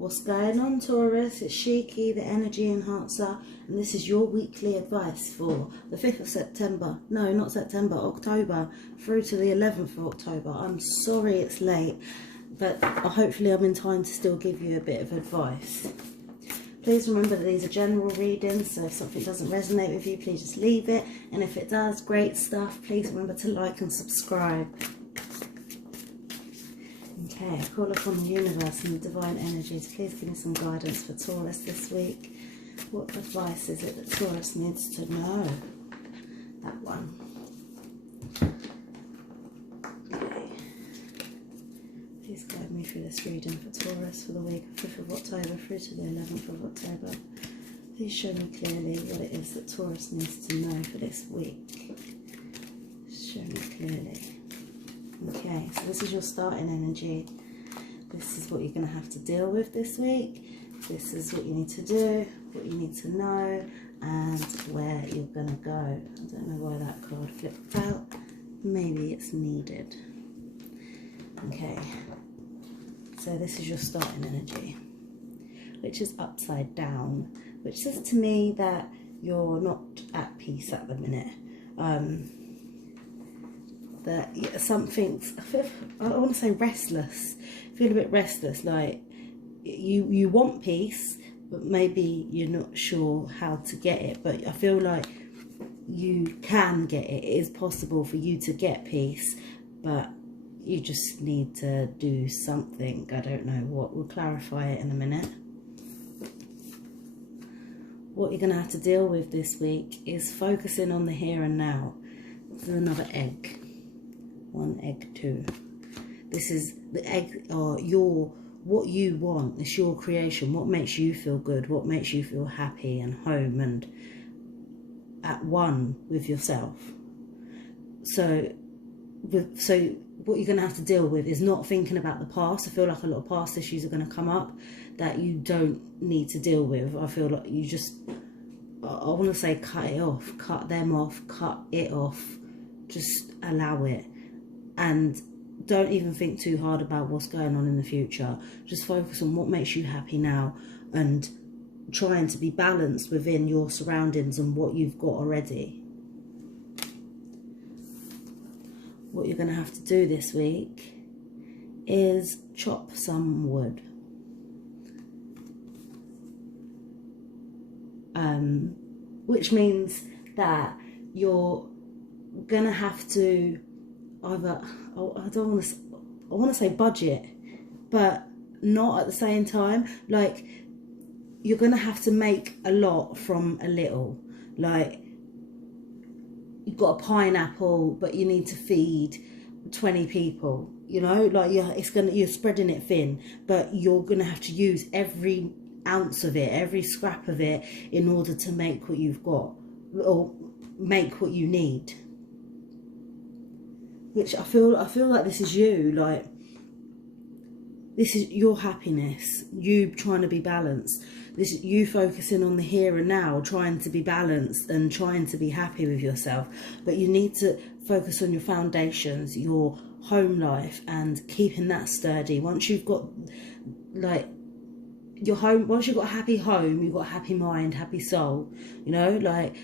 What's going on, Taurus? It's Shiki, the energy enhancer, and this is your weekly advice for the 5th of September. No, not September, October, through to the 11th of October. I'm sorry it's late, but hopefully I'm in time to still give you a bit of advice. Please remember that these are general readings, so if something doesn't resonate with you, please just leave it. And if it does, great stuff. Please remember to like and subscribe. Okay, I call upon the universe and the divine energies. Please give me some guidance for Taurus this week. What advice is it that Taurus needs to know? That one. Okay. Please guide me through this reading for Taurus for the week of 5th of October through to the 11th of October. Please show me clearly what it is that Taurus needs to know for this week. Show me clearly. Okay, so this is your starting energy. This is what you're going to have to deal with this week. This is what you need to do, what you need to know, and where you're going to go. I don't know why that card flipped out. Maybe it's needed. Okay, so this is your starting energy, which is upside down, which says to me that you're not at peace at the minute. That something's, I want to say restless. I feel a bit restless, like you want peace, but maybe you're not sure how to get it. But I feel like you can get it. It is possible for you to get peace, but you just need to do something. I don't know what. We'll clarify it in a minute. What you're going to have to deal with this week is focusing on the here and now. This is another egg. 1 egg 2. This is the egg, or what you want. It's your creation. What makes you feel good? What makes you feel happy and home and at one with yourself? So what you're going to have to deal with is not thinking about the past. I feel like a lot of past issues are going to come up that you don't need to deal with. I feel like you just, I want to say cut it off, cut them off, cut it off. Just allow it. And don't even think too hard about what's going on in the future. Just focus on what makes you happy now and trying to be balanced within your surroundings and what you've got already. What you're going to have to do this week is chop some wood. Which means that you're going to have to either, I want to say budget, but not at the same time. Like, you're going to have to make a lot from a little. Like, you've got a pineapple, but you need to feed 20 people, you know, like you're spreading it thin, but you're going to have to use every ounce of it, every scrap of it in order to make what you've got, or make what you need. Which I feel like this is you, like this is your happiness, you trying to be balanced. This is you focusing on the here and now, trying to be balanced and trying to be happy with yourself. But you need to focus on your foundations, your home life, and keeping that sturdy. Once you've got like your home, once you've got a happy home, you've got a happy mind, happy soul, you know, like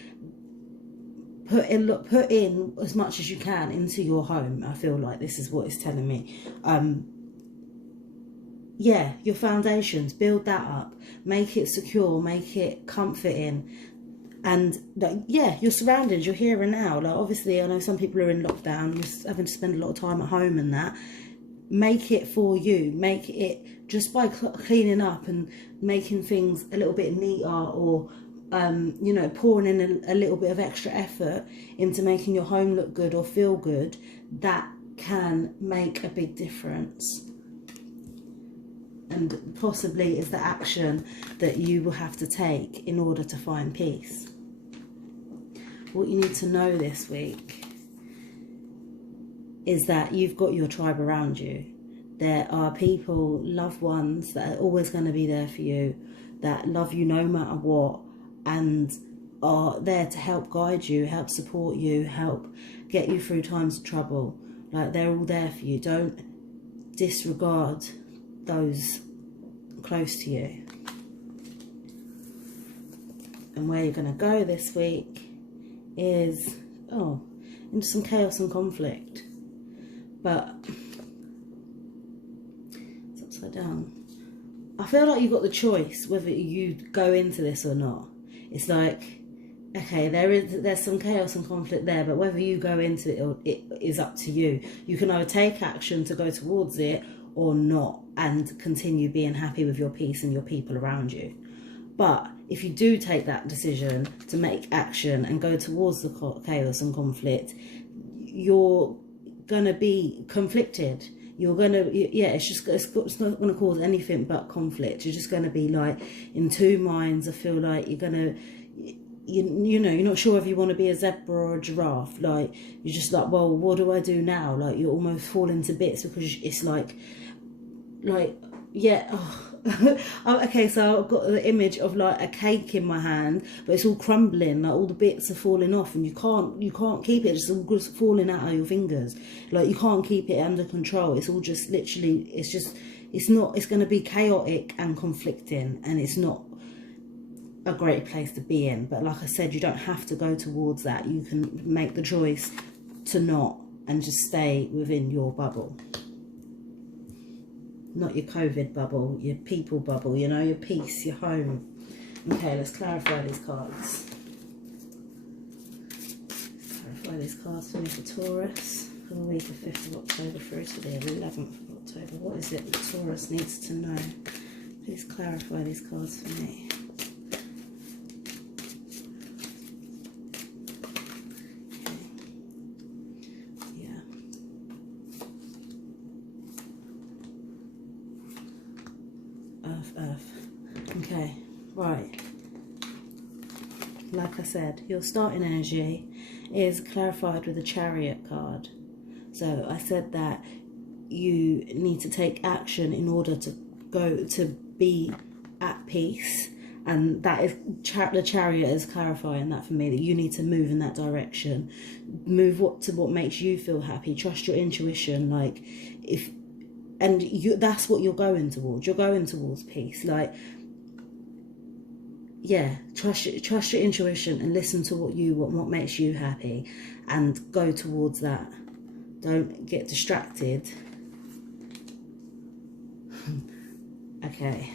put in as much as you can into your home. I feel like this is what it's telling me. Yeah, your foundations, build that up, make it secure, make it comforting, and like, yeah, your surroundings, your here and now. Like, obviously, I know some people are in lockdown, you're having to spend a lot of time at home and that. Make it for you. Make it just by cleaning up and making things a little bit neater, or you know, pouring in a little bit of extra effort into making your home look good or feel good. That can make a big difference. And possibly is the action that you will have to take in order to find peace. What you need to know this week is that you've got your tribe around you. There are people, loved ones, that are always going to be there for you, that love you no matter what, and are there to help guide you, help support you, help get you through times of trouble. Like, they're all there for you. Don't disregard those close to you. And where you're going to go this week is, into some chaos and conflict. But it's upside down. I feel like you've got the choice whether you go into this or not. It's like, okay, there's some chaos and conflict there, but whether you go into it is up to you. You can either take action to go towards it or not, and continue being happy with your peace and your people around you. But if you do take that decision to make action and go towards the chaos and conflict, you're gonna be conflicted. You're gonna, it's not gonna cause anything but conflict. You're just gonna be like in two minds. I feel like you're gonna, you know, you're not sure if you want to be a zebra or a giraffe. Like, you're just like, well, what do I do now? Like, you're almost falling to bits because it's like, yeah. Okay, so I've got the image of like a cake in my hand, but it's all crumbling, like all the bits are falling off, and you can't keep it. It's all just falling out of your fingers. Like, you can't keep it under control. It's all just literally, it's going to be chaotic and conflicting, and it's not a great place to be in. But like I said, you don't have to go towards that. You can make the choice to not, and just stay within your bubble. Not your COVID bubble, your people bubble, you know, your peace, your home. Okay, let's clarify these cards. Clarify these cards for me for Taurus for the week of 5th of October through to the 11th of October. What is it that Taurus needs to know? Please clarify these cards for me. Earth. Okay, right. Like I said, your starting energy is clarified with a Chariot card. So I said that you need to take action in order to go to be at peace, and that is the Chariot is clarifying that for me, that you need to move in that direction. Move to what makes you feel happy. Trust your intuition. Like, that's what you're going towards. You're going towards peace. Like, yeah, trust your intuition and listen to what makes you happy, and go towards that. Don't get distracted. Okay.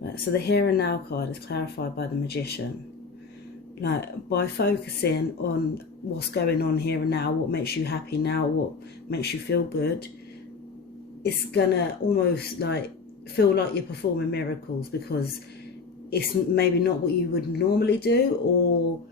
Right, so the here and now card is clarified by the Magician. Like, by focusing on what's going on here and now, what makes you happy now, what makes you feel good, it's gonna almost like feel like you're performing miracles, because it's maybe not what you would normally do, or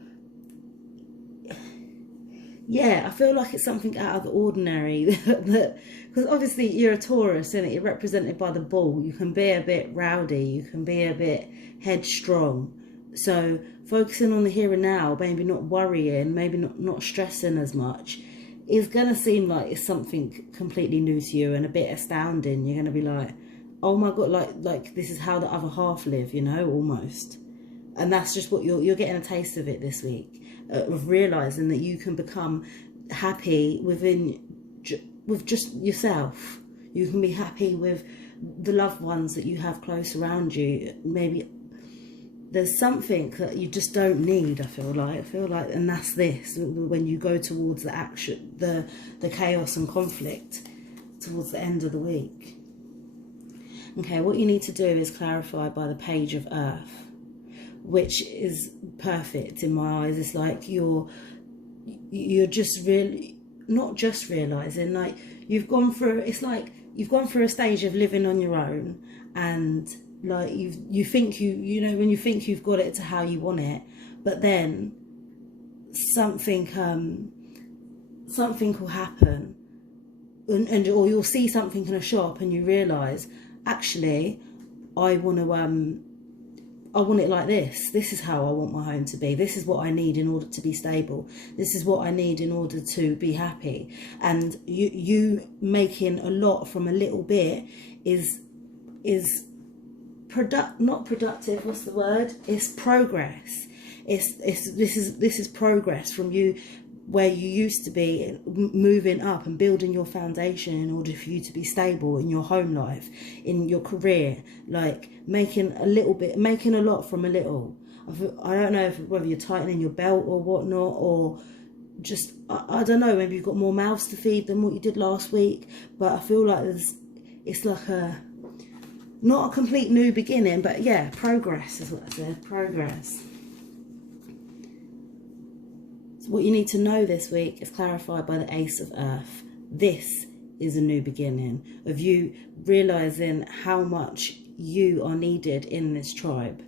yeah, I feel like it's something out of the ordinary. Because obviously you're a Taurus, isn't it? You're represented by the bull. You can be a bit rowdy, you can be a bit headstrong. So focusing on the here and now, maybe not worrying, maybe not stressing as much, is going to seem like it's something completely new to you and a bit astounding. You're going to be like, oh my God, like this is how the other half live, you know, almost. And that's just what you're getting a taste of it this week, of realising that you can become happy with just yourself. You can be happy with the loved ones that you have close around you. Maybe there's something that you just don't need, I feel like, and that's this, when you go towards the action, the chaos and conflict towards the end of the week. Okay, what you need to do is clarify by the Page of Earth, which is perfect in my eyes. It's like you're just really not just realizing, like, you've gone through a stage of living on your own, and like you think when you think you've got it to how you want it, but then something will happen, and or you'll see something in a shop and you realize, actually, I want it like this. This is how I want my home to be. This is what I need in order to be stable. This is what I need in order to be happy. And you making a lot from a little bit is not productive. What's the word? It's progress. This is progress from you where you used to be, moving up and building your foundation in order for you to be stable in your home life, in your career, like making a lot from a little. I don't know whether you're tightening your belt or whatnot, or just, I don't know, maybe you've got more mouths to feed than what you did last week, but I feel like it's like not a complete new beginning, but yeah, progress is what I said, progress. So what you need to know this week is clarified by the Ace of Earth. This is a new beginning of you realizing how much you are needed in this tribe,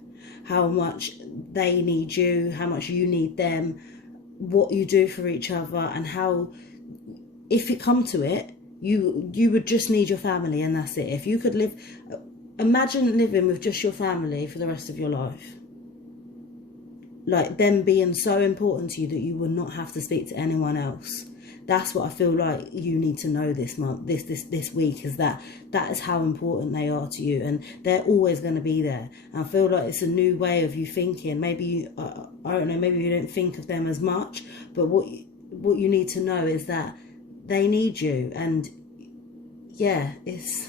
how much they need you, how much you need them, what you do for each other, and how, if it come to it, you would just need your family and that's it. If you could imagine living with just your family for the rest of your life. Like them being so important to you that you would not have to speak to anyone else. That's what I feel like you need to know this month, this week, is that is how important they are to you, and they're always going to be there. And I feel like it's a new way of you thinking. Maybe I don't know, maybe you don't think of them as much, but what you need to know is that they need you. And yeah, it's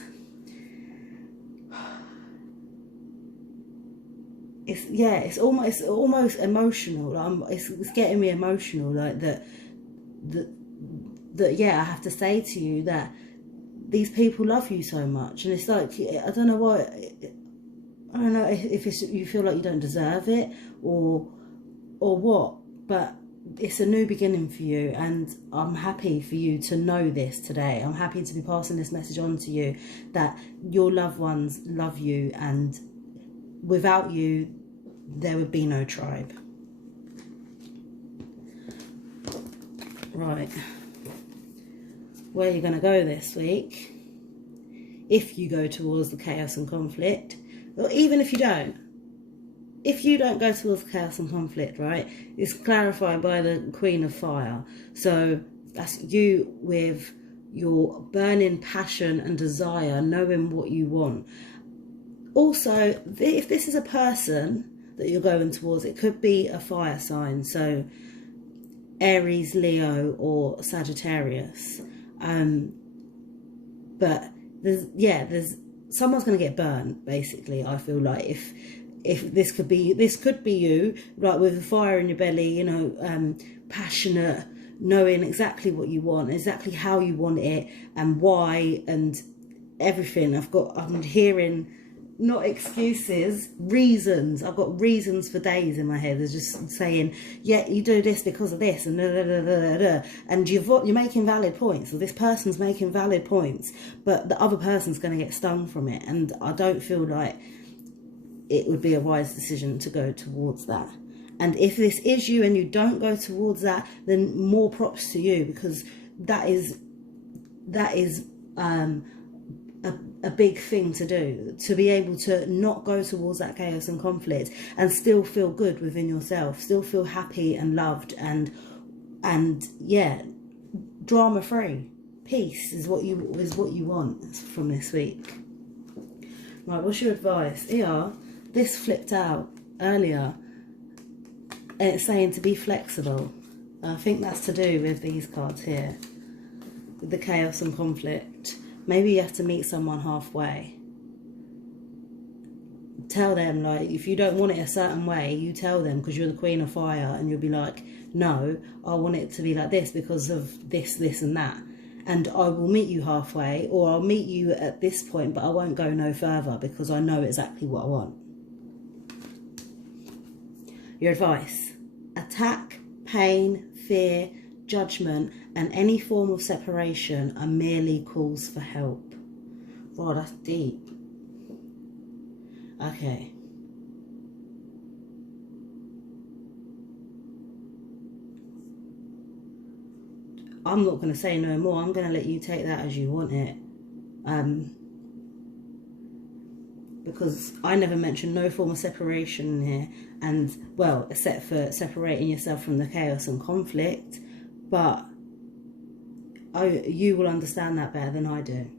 almost emotional. Like it's getting me emotional. Like that. Yeah, I have to say to you that these people love you so much, and it's like, I don't know why. I don't know if you feel like you don't deserve it or what, but it's a new beginning for you, and I'm happy for you to know this today. I'm happy to be passing this message on to you, that your loved ones love you, and without you, there would be no tribe. Right. Where are you going to go this week? If you go towards the chaos and conflict, or even if you don't. If you don't go towards chaos and conflict, right, it's clarified by the Queen of Fire. So that's you with your burning passion and desire, knowing what you want. Also, if this is a person that you're going towards, it could be a fire sign, so Aries, Leo, or Sagittarius. But there's someone's going to get burned, basically. I feel like if this could be you, like with the fire in your belly, you know, passionate, knowing exactly what you want, exactly how you want it, and why, and everything. I'm hearing not excuses, reasons. I've got reasons for days in my head. They're just saying, yeah, you do this because of this, and da, da, da, da, da. And you're making valid points, or this person's making valid points, but the other person's going to get stung from it. And I don't feel like it would be a wise decision to go towards that. And if this is you and you don't go towards that, then more props to you, because that is a big thing to do, to be able to not go towards that chaos and conflict and still feel good within yourself, still feel happy and loved, and yeah, drama free. Peace is what you want from this week. Right, what's your advice? Yeah, this flipped out earlier, and it's saying to be flexible. I think that's to do with these cards here, with the chaos and conflict. Maybe you have to meet someone halfway. Tell them, like, if you don't want it a certain way, you tell them, because you're the Queen of Fire, and you'll be like, no, I want it to be like this because of this, this and that. And I will meet you halfway, or I'll meet you at this point, but I won't go no further because I know exactly what I want. Your advice: attack, pain, fear, judgment, and any form of separation are merely calls for help. Wow, that's deep. Okay. I'm not going to say no more. I'm going to let you take that as you want it. Because I never mentioned no form of separation here. And, well, except for separating yourself from the chaos and conflict. But you will understand that better than I do.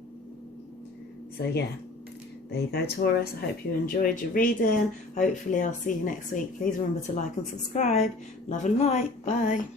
So, yeah. There you go, Taurus. I hope you enjoyed your reading. Hopefully I'll see you next week. Please remember to like and subscribe. Love and light. Bye.